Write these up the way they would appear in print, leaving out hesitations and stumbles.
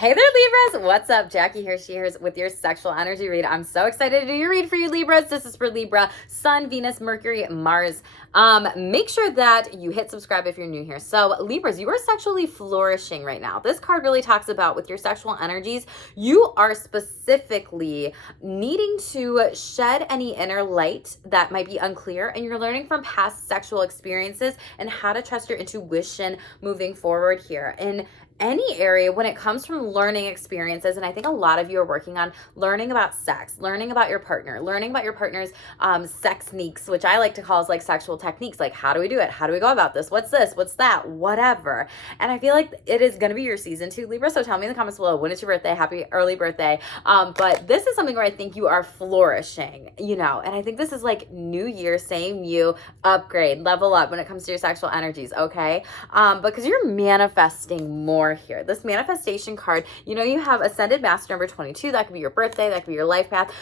Hey there, Libras. What's up? Jackie here. She here with your sexual energy read. I'm so excited to do your read for you, Libras. This is for Libra, Sun, Venus, Mercury, Mars. Make sure that you hit subscribe if you're new here. So, Libras, you are sexually flourishing right now. This card really talks about with your sexual energies, you are specifically needing to shed any inner light that might be unclear, and you're learning from past sexual experiences and how to trust your intuition moving forward here. And any area when it comes from learning experiences, and I think a lot of you are working on learning about sex, learning about your partner, learning about your partner's sex sneaks, which I like to call as like sexual techniques, like how do we do it, how do we go about this, what's that, whatever. And I feel like it is going to be your season too, Libra, so tell me in the comments below when it's your birthday. Happy early birthday. But this is something where I think you are flourishing, and I think this is like new year, same you, upgrade, level up when it comes to your sexual energies, okay? Because you're manifesting more here. This manifestation card, you have Ascended Master number 22. That could be your birthday. That could be your life path.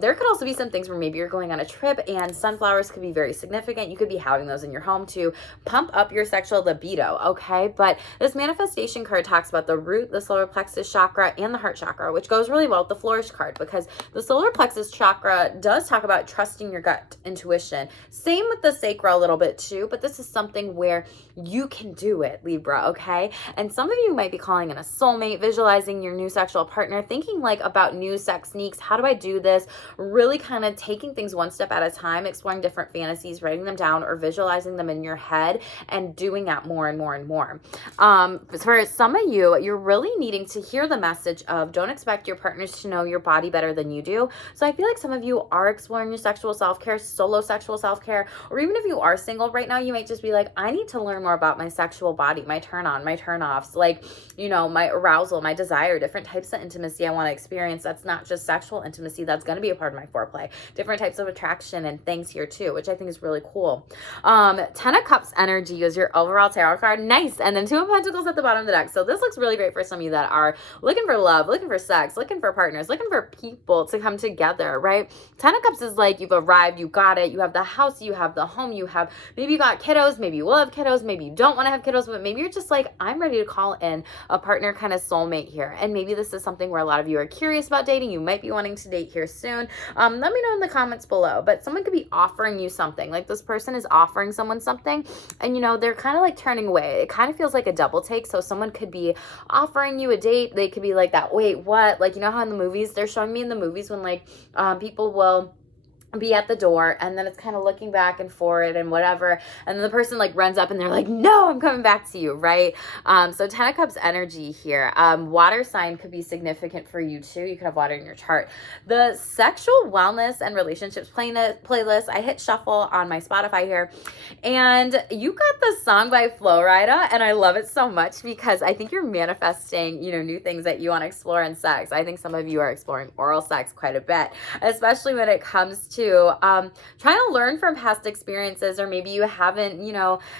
There could also be some things where maybe you're going on a trip and sunflowers could be very significant. You could be having those in your home to pump up your sexual libido, okay? But this manifestation card talks about the root, the solar plexus chakra, and the heart chakra, which goes really well with the flourish card because the solar plexus chakra does talk about trusting your gut intuition. Same with the sacral a little bit too, but this is something where you can do it, Libra, okay? And some of you might be calling in a soulmate, visualizing your new sexual partner, thinking like about new sex sneaks. How do I do this? Really kind of taking things one step at a time, exploring different fantasies, writing them down or visualizing them in your head and doing that more and more and more. For some of you, you're really needing to hear the message of don't expect your partners to know your body better than you do. So I feel like some of you are exploring your sexual self-care, solo sexual self-care, or even if you are single right now, you might just be like, I need to learn more about my sexual body, my turn on, my turn offs, like, my arousal, my desire, different types of intimacy I want to experience. That's not just sexual intimacy. That's going to be a part of my foreplay. Different types of attraction and things here too, which I think is really cool. 10 of Cups energy is your overall tarot card. Nice. And then 2 of Pentacles at the bottom of the deck. So this looks really great for some of you that are looking for love, looking for sex, looking for partners, looking for people to come together, right? 10 of Cups is like you've arrived, you got it, you have the house, you have the home, maybe you got kiddos, maybe you will have kiddos, maybe you don't want to have kiddos, but maybe you're just like, I'm ready to call in a partner kind of soulmate here. And maybe this is something where a lot of you are curious about dating. You might be wanting to date here soon. Let me know in the comments below, but someone could be offering you something. Like this person is offering someone something and they're kind of like turning away. It kind of feels like a double take. So someone could be offering you a date. They could be like that, wait, what? Like, how in the movies, they're showing me in the movies when like people will be at the door and then it's kind of looking back and forward and whatever, and then the person like runs up and they're like, no, I'm coming back to you, right? So 10 of Cups energy here. Water sign could be significant for you too. You could have water in your chart. The sexual wellness and relationships playlist, I hit shuffle on my Spotify here, and you got the song by Flo Rida, and I love it so much because I think you're manifesting new things that you want to explore in sex. I think some of you are exploring oral sex quite a bit, especially when it comes to trying to learn from past experiences, or maybe you haven't,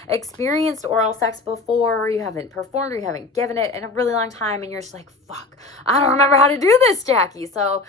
experienced oral sex before, or you haven't performed, or you haven't given it in a really long time, and you're just like, fuck, I don't remember how to do this, Jackie. So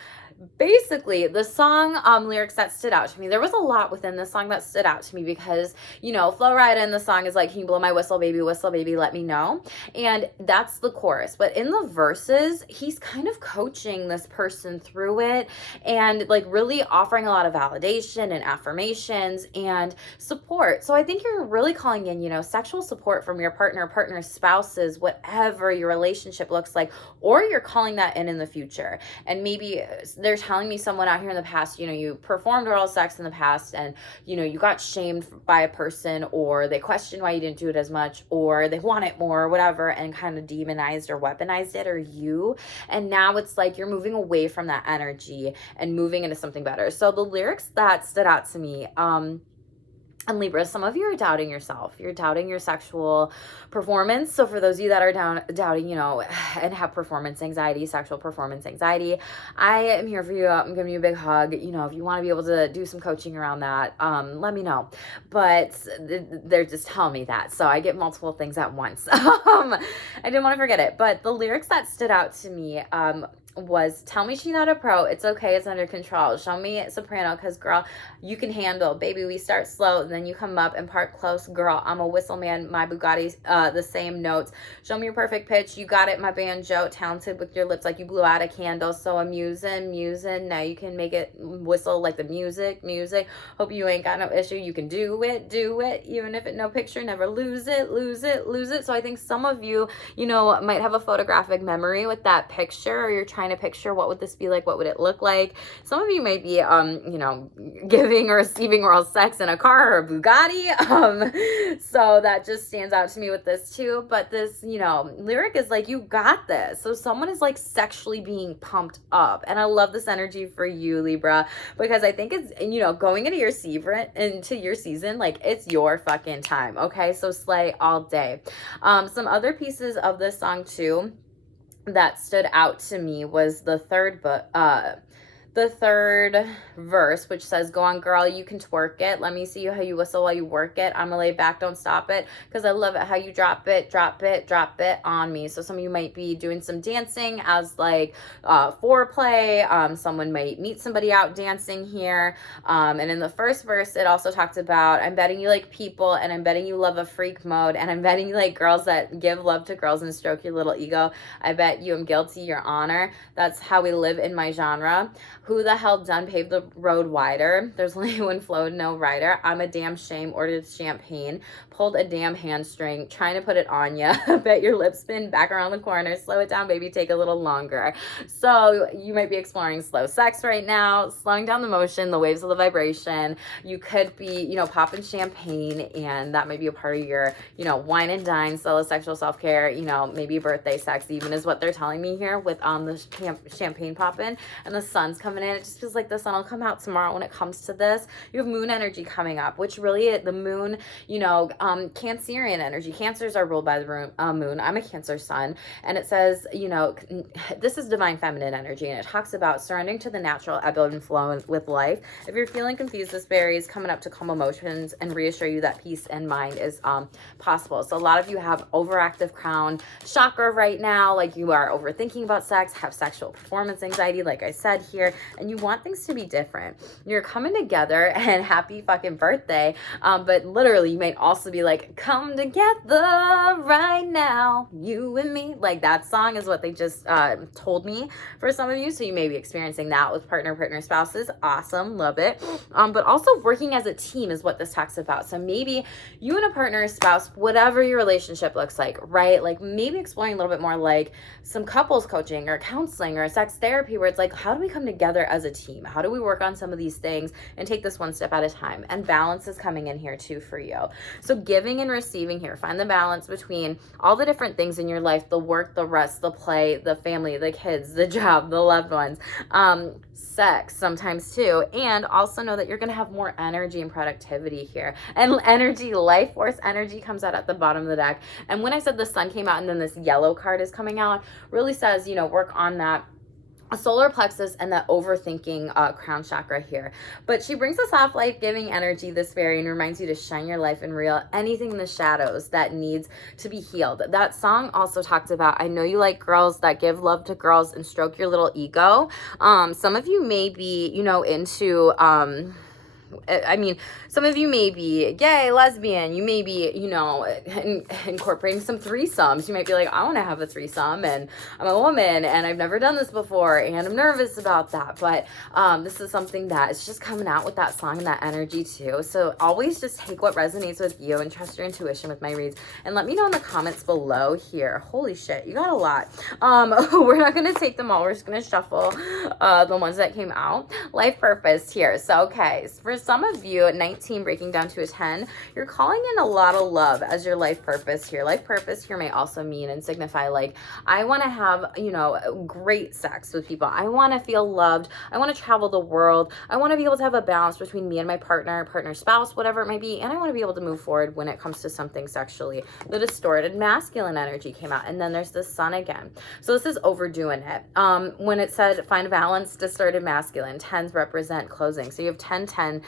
basically the song lyrics that stood out to me, there was a lot within the song that stood out to me because Flo Rida in the song is like, can you blow my whistle baby, let me know, and that's the chorus. But in the verses, he's kind of coaching this person through it and like really offering a lot of validation and affirmations and support. So I think you're really calling in sexual support from your partner, spouses, whatever your relationship looks like, or you're calling that in the future. And maybe they're telling me someone out here in the past, you performed oral sex in the past and, you got shamed by a person, or they questioned why you didn't do it as much, or they want it more or whatever, and kind of demonized or weaponized it, or you. And now it's like you're moving away from that energy and moving into something better. So the lyrics that stood out to me, and Libra, some of you are doubting yourself. You're doubting your sexual performance. So for those of you that are doubting, and have performance anxiety, sexual performance anxiety, I am here for you. I'm giving you a big hug. If you want to be able to do some coaching around that, let me know. But they're just telling me that. So I get multiple things at once. I didn't want to forget it. But the lyrics that stood out to me, was tell me she's not a pro. It's okay. It's under control. Show me soprano because, girl, you can handle. Baby, we start slow. And then you come up and part close. Girl, I'm a whistle man. My Bugatti's the same notes. Show me your perfect pitch. You got it, my banjo. Talented with your lips like you blew out a candle. So I'm musing. Now you can make it whistle like the music. Hope you ain't got no issue. You can do it. Even if it no picture, never lose it. So I think some of you, might have a photographic memory with that picture, or you're trying to picture what would this be like, what would it look like. Some of you might be giving or receiving oral sex in a car or a Bugatti, so that just stands out to me with this too. But this lyric is like, you got this. So someone is like sexually being pumped up, and I love this energy for you, Libra, because I think it's going into your season, like it's your fucking time. Okay, so slay all day. Some other pieces of this song too that stood out to me was the third verse, which says, go on, girl, you can twerk it. Let me see you how you whistle while you work it. I'ma lay back, don't stop it, because I love it how you drop it on me. So some of you might be doing some dancing as like foreplay. Someone might meet somebody out dancing here. And in the first verse, it also talked about, I'm betting you like people, and I'm betting you love a freak mode, and I'm betting you like girls that give love to girls and stroke your little ego. I bet you I'm guilty, your honor. That's how we live in my genre. Who the hell done paved the road wider? There's only one flow, no rider. I'm a damn shame, ordered champagne, pulled a damn hamstring, trying to put it on ya. Bet your lips spin back around the corner. Slow it down, baby, take a little longer. So you might be exploring slow sex right now, slowing down the motion, the waves of the vibration. You could be, popping champagne, and that might be a part of your, wine and dine, solo sexual self-care, maybe birthday sex even is what they're telling me here with the champagne popping and the sun's coming in. It just feels like the sun will come out tomorrow when it comes to this. You have moon energy coming up, which really the moon, Cancerian energy. Cancers are ruled by the moon. I'm a Cancer sun, and it says, this is divine feminine energy, and it talks about surrendering to the natural ebb and flow with life. If you're feeling confused, this berry is coming up to calm emotions and reassure you that peace and mind is possible. So a lot of you have overactive crown chakra right now, like you are overthinking about sex, have sexual performance anxiety, like I said here, and you want things to be different. You're coming together, and happy fucking birthday. But literally you might also be like, come together right now, you and me. Like that song is what they just told me for some of you. So you may be experiencing that with partner, spouses. Awesome. Love it. But also working as a team is what this talks about. So maybe you and a partner, spouse, whatever your relationship looks like, right? Like maybe exploring a little bit more like some couples coaching or counseling or sex therapy, where it's like, how do we come together as a team? How do we work on some of these things and take this one step at a time? And balance is coming in here too for you. So giving and receiving here, find the balance between all the different things in your life, the work, the rest, the play, the family, the kids, the job, the loved ones, sex sometimes too. And also know that you're going to have more energy and productivity here. And energy, life force energy comes out at the bottom of the deck. And when I said the sun came out and then this yellow card is coming out, really says, work on that solar plexus and that overthinking crown chakra here. But she brings us off life-giving energy, this fairy, and reminds you to shine your life and real anything in the shadows that needs to be healed. That song also talks about, I know you like girls that give love to girls and stroke your little ego. Some of you may be, into some of you may be gay, lesbian, you may be, incorporating some threesomes. You might be like, I want to have a threesome, and I'm a woman, and I've never done this before, and I'm nervous about that. But this is something that is just coming out with that song and that energy too. So always just take what resonates with you and trust your intuition with my reads. And let me know in the comments below here. Holy shit, you got a lot. We're not going to take them all. We're just going to shuffle the ones that came out. Life purpose here. So, okay, for some of you, 19 breaking down to a 10, you're calling in a lot of love as your life purpose here. Life purpose here may also mean and signify like, I want to have, great sex with people. I want to feel loved. I want to travel the world. I want to be able to have a balance between me and my partner, spouse, whatever it might be. And I want to be able to move forward when it comes to something sexually. The distorted masculine energy came out. And then there's the sun again. So this is overdoing it. When it said find balance, distorted masculine, 10s represent closing. So you have 10, 10,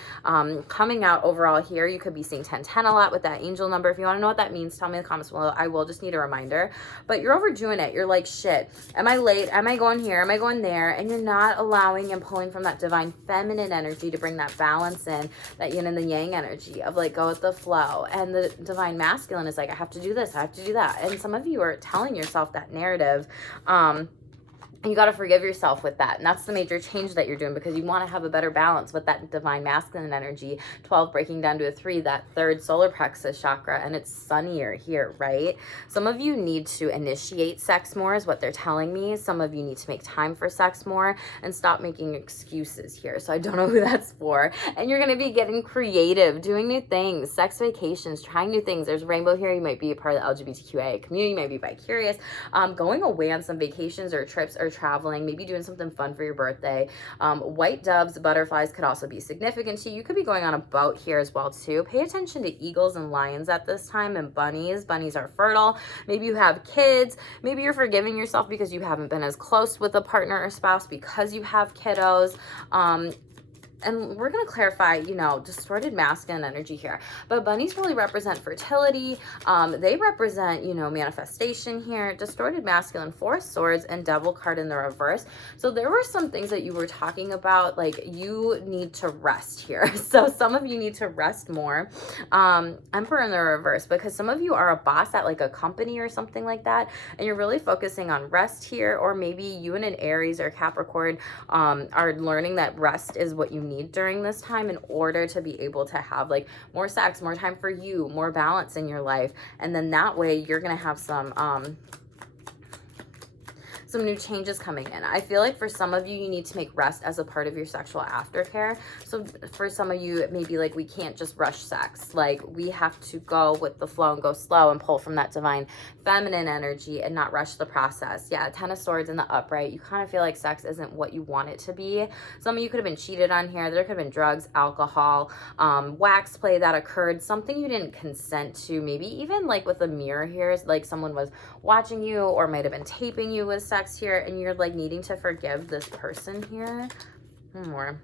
Coming out overall here, you could be seeing 1010 a lot with that angel number. If you want to know what that means, tell me in the comments below. I will just need a reminder. But you're overdoing it. You're like, shit, am I late? Am I going here? Am I going there? And you're not allowing and pulling from that divine feminine energy to bring that balance in, that yin and the yang energy of like go with the flow. And the divine masculine is like, I have to do this, I have to do that. And some of you are telling yourself that narrative. And you got to forgive yourself with that. And that's the major change that you're doing, because you want to have a better balance with that divine masculine energy. 12 breaking down to a 3, that third solar plexus chakra, and it's sunnier here, right? Some of you need to initiate sex more is what they're telling me. Some of you need to make time for sex more and stop making excuses here. So I don't know who that's for. And you're going to be getting creative, doing new things, sex vacations, trying new things. There's rainbow here. You might be a part of the LGBTQIA community. You might be bi-curious, going away on some vacations or trips or traveling, maybe doing something fun for your birthday. White doves, butterflies could also be significant to you. You could be going on a boat here as well too. Pay attention to eagles and lions at this time, and bunnies. Bunnies are fertile. Maybe you have kids. Maybe you're forgiving yourself because you haven't been as close with a partner or spouse because you have kiddos. And we're going to clarify, you know, distorted masculine energy here. But bunnies really represent fertility. They represent, you know, manifestation here. Distorted masculine, 4 swords, and devil card in the reverse. So there were some things that you were talking about, like you need to rest here. So some of you need to rest more. Emperor in the reverse, because some of you are a boss at like a company or something like that, and you're really focusing on rest here. Or maybe you and an Aries or Capricorn are learning that rest is what you need during this time in order to be able to have like more sex, more time for you, more balance in your life. And then that way you're going to have some new changes coming in. I feel like for some of you, you need to make rest as a part of your sexual aftercare. So for some of you, it may be like, we can't just rush sex. Like we have to go with the flow and go slow and pull from that divine feminine energy and not rush the process. Yeah, 10 of swords in the upright. You kind of feel like sex isn't what you want it to be. Some of you could have been cheated on here. There could have been drugs, alcohol, wax play that occurred, something you didn't consent to. Maybe even like with a mirror here, like someone was watching you or might have been taping you with sex here, and you're like needing to forgive this person here. More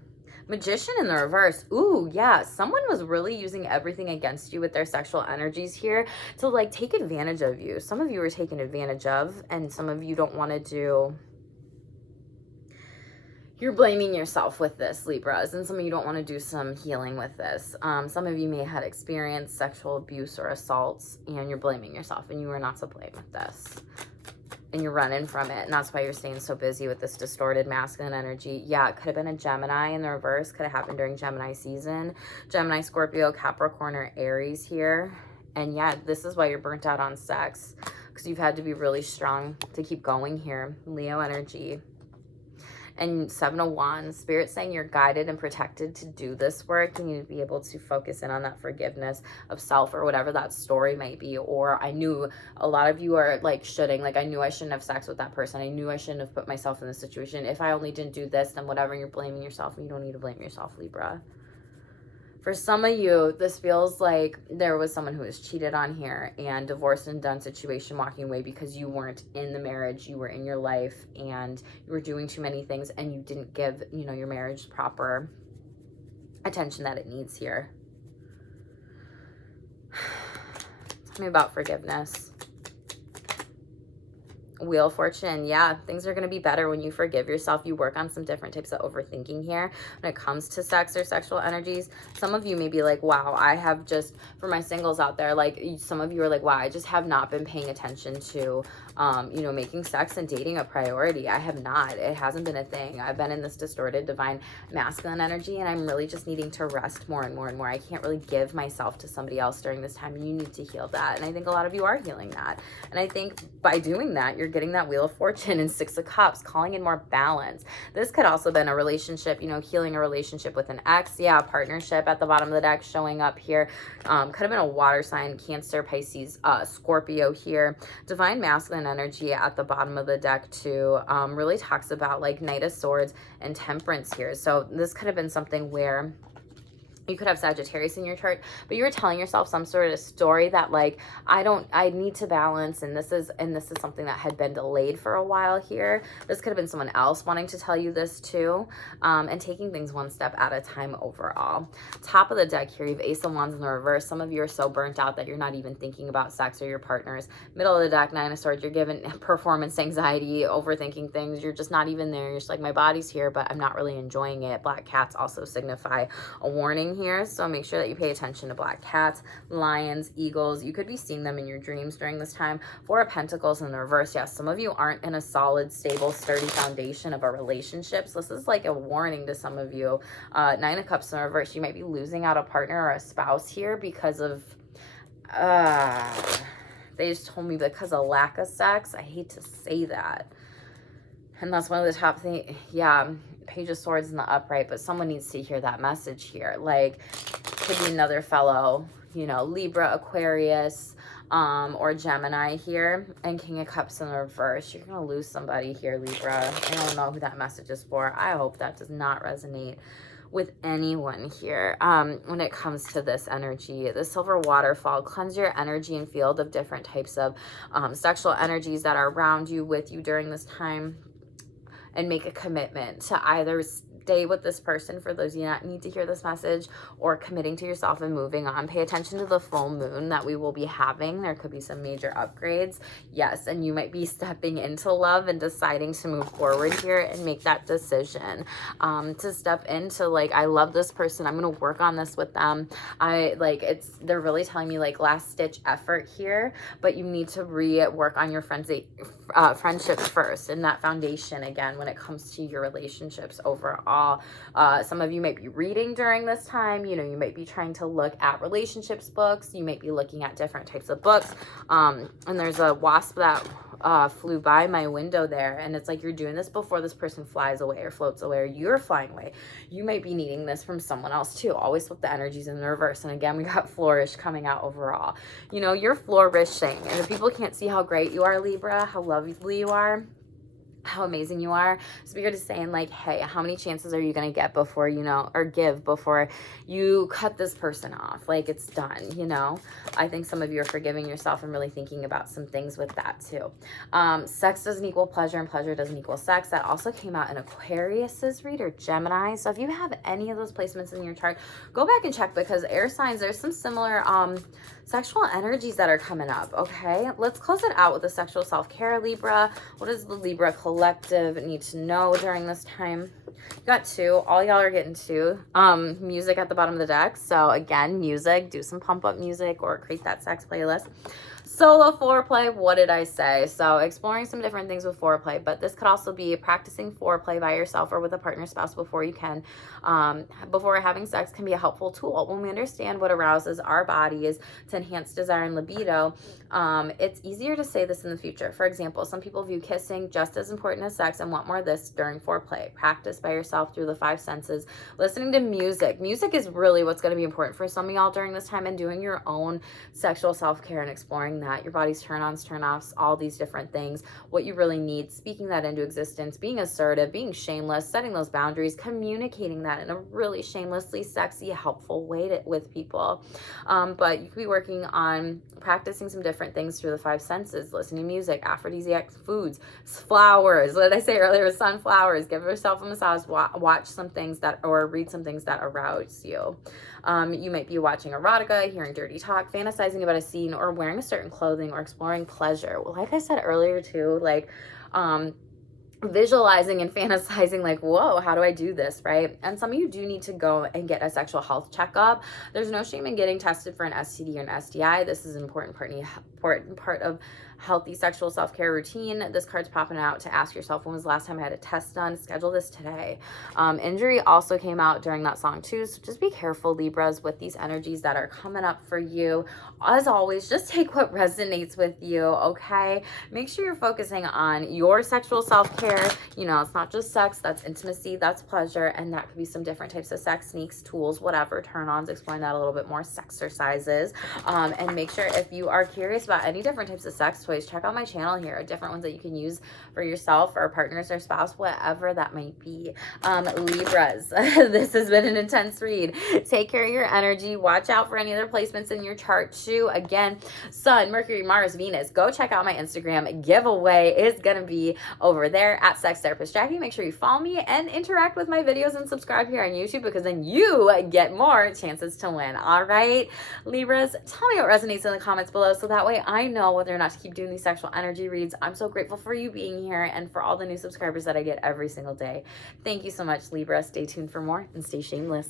Magician in the reverse. Ooh, yeah, someone was really using everything against you with their sexual energies here to like take advantage of you. Some of you are taken advantage of, and some of you don't want to do. You're blaming yourself with this, Libras, and some of you don't want to do some healing with this. Some of you may have experienced sexual abuse or assaults, and you're blaming yourself, and you are not to blame with this. And you're running from it, and that's why you're staying so busy with this distorted masculine energy. Yeah, it could have been a Gemini in the reverse. Could have happened during Gemini season. Gemini, Scorpio, Capricorn, or Aries here. And yeah, this is why you're burnt out on sex, because you've had to be really strong to keep going here. Leo energy. And 7 of Wands, Spirit saying you're guided and protected to do this work. You need to be able to focus in on that forgiveness of self or whatever that story might be. Or I knew a lot of you are like shoulding, like I knew I shouldn't have sex with that person. I knew I shouldn't have put myself in this situation. If I only didn't do this, then whatever, you're blaming yourself, and you don't need to blame yourself, Libra. For some of you, this feels like there was someone who was cheated on here and divorced and done situation, walking away because you weren't in the marriage, you were in your life, and you were doing too many things, and you didn't give, you know, your marriage proper attention that it needs here. Tell me about forgiveness. Wheel of Fortune. Yeah, things are going to be better when you forgive yourself. You work on some different types of overthinking here when it comes to sex or sexual energies. Some of you may be like, wow, I have just, for my singles out there, like some of you are like, wow, I just have not been paying attention to, you know, making sex and dating a priority. I have not. It hasn't been a thing. I've been in this distorted divine masculine energy, and I'm really just needing to rest more and more and more. I can't really give myself to somebody else during this time, and you need to heal that. And I think a lot of you are healing that. And I think by doing that, you're getting that Wheel of Fortune and 6 of Cups, calling in more balance. This could also been a relationship, you know, healing a relationship with an ex. Yeah, a partnership at the bottom of the deck showing up here. Could have been a water sign, Cancer, Pisces, Scorpio here. Divine masculine energy at the bottom of the deck too. Really talks about like Knight of Swords and Temperance here. So this could have been something where You could have Sagittarius in your chart, but you were telling yourself some sort of story that like, I need to balance, and this is something that had been delayed for a while here. This could have been someone else wanting to tell you this too, and taking things one step at a time overall. Top of the deck here, you have Ace of Wands in the reverse. Some of you are so burnt out that you're not even thinking about sex or your partners. Middle of the deck, Nine of Swords, you're given performance anxiety, overthinking things. You're just not even there. You're just like, my body's here, but I'm not really enjoying it. Black cats also signify a warning here, so make sure that you pay attention to black cats, lions, eagles. You could be seeing them in your dreams during this time. Four of Pentacles in the reverse. Yes, some of you aren't in a solid, stable, sturdy foundation of a relationship, so this is like a warning to some of you. Nine of Cups in the reverse. You might be losing out a partner or a spouse here because of they just told me because of lack of sex. I hate to say that, and that's one of the top things. Yeah, Page of Swords in the upright, but someone needs to hear that message here. Like, could be another fellow, you know, Libra, Aquarius, or Gemini here, and King of Cups in the reverse. You're gonna lose somebody here, Libra. I don't know who that message is for. I hope that does not resonate with anyone here. When it comes to this energy, the Silver Waterfall, cleanse your energy and field of different types of sexual energies that are around you, with you during this time, and make a commitment to either stay with this person, for those of you that need to hear this message, or committing to yourself and moving on. Pay attention to the full moon that we will be having. There could be some major upgrades. Yes, and you might be stepping into love and deciding to move forward here and make that decision to step into, like, I love this person, I'm gonna work on this with them. They're really telling me like last ditch effort here, but you need to rework on your friendships first, and that foundation again when it comes to your relationships overall. Some of you might be reading during this time. You know, you might be trying to look at relationships books. You might be looking at different types of books. And there's a wasp that flew by my window there, and it's like you're doing this before this person flies away or floats away, or you're flying away. You might be needing this from someone else too. Always flip the energies in the reverse. And again, we got flourish coming out overall. You know, you're flourishing, and if people can't see how great you are, Libra, how lovely you are, how amazing you are, so you're just saying like, hey, how many chances are you going to get before, you know, or give before you cut this person off? Like, it's done, you know. I think some of you are forgiving yourself and really thinking about some things with that too. Sex doesn't equal pleasure, and pleasure doesn't equal sex. That also came out in Aquarius's read, or Gemini. So if you have any of those placements in your chart, go back and check, because air signs, there's some similar sexual energies that are coming up. Okay, let's close it out with the sexual self-care, Libra. What does the Libra collective need to know during this time? You got two. All y'all are getting two. Music at the bottom of the deck. So again, music, do some pump up music or create that sex playlist. Solo foreplay, what did I say? So exploring some different things with foreplay, but this could also be practicing foreplay by yourself or with a partner, spouse before having sex can be a helpful tool. When we understand what arouses our bodies to enhance desire and libido, it's easier to say this in the future. For example, some people view kissing just as important as sex and want more of this during foreplay. Practice by yourself through the five senses. Listening to music. Music is really what's going to be important for some of y'all during this time, and doing your own sexual self-care and exploring that. Your body's turn-ons, turn-offs, all these different things, what you really need, speaking that into existence, being assertive, being shameless, setting those boundaries, communicating that in a really shamelessly sexy, helpful way with people. But you could be working on practicing some different things through the five senses, listening to music, aphrodisiac foods, flowers. What did I say earlier? Sunflowers. Give yourself a massage, watch some things or read some things that arouse you. You might be watching erotica, hearing dirty talk, fantasizing about a scene, or wearing a certain clothing, or exploring pleasure. Well, like I said earlier too, like visualizing and fantasizing like, whoa, how do I do this, right? And some of you do need to go and get a sexual health checkup. There's no shame in getting tested for an STD or an STI. This is an important part of healthy sexual self-care routine. This card's popping out to ask yourself, when was the last time I had a test done? Schedule this today. Injury also came out during that song too, so just be careful, Libras, with these energies that are coming up for you. As always, just take what resonates with you, okay? Make sure you're focusing on your sexual self-care. You know, it's not just sex, that's intimacy, that's pleasure, and that could be some different types of sex sneaks, tools, whatever, turn-ons, exploring that a little bit more, sexercises. And make sure, if you are curious about any different types of sex choice, check out my channel here, different ones that you can use for yourself or partners or spouse, whatever that might be. Libras, this has been an intense read. Take care of your energy. Watch out for any other placements in your chart too. Again, Sun, Mercury, Mars, Venus. Go check out my Instagram. Giveaway is going to be over there at Sex Therapist Jackie. Make sure you follow me and interact with my videos and subscribe here on YouTube, because then you get more chances to win. All right, Libras, tell me what resonates in the comments below so that way I know whether or not to keep doing these sexual energy reads. I'm so grateful for you being here and for all the new subscribers that I get every single day. Thank you so much, Libra. Stay tuned for more and stay shameless.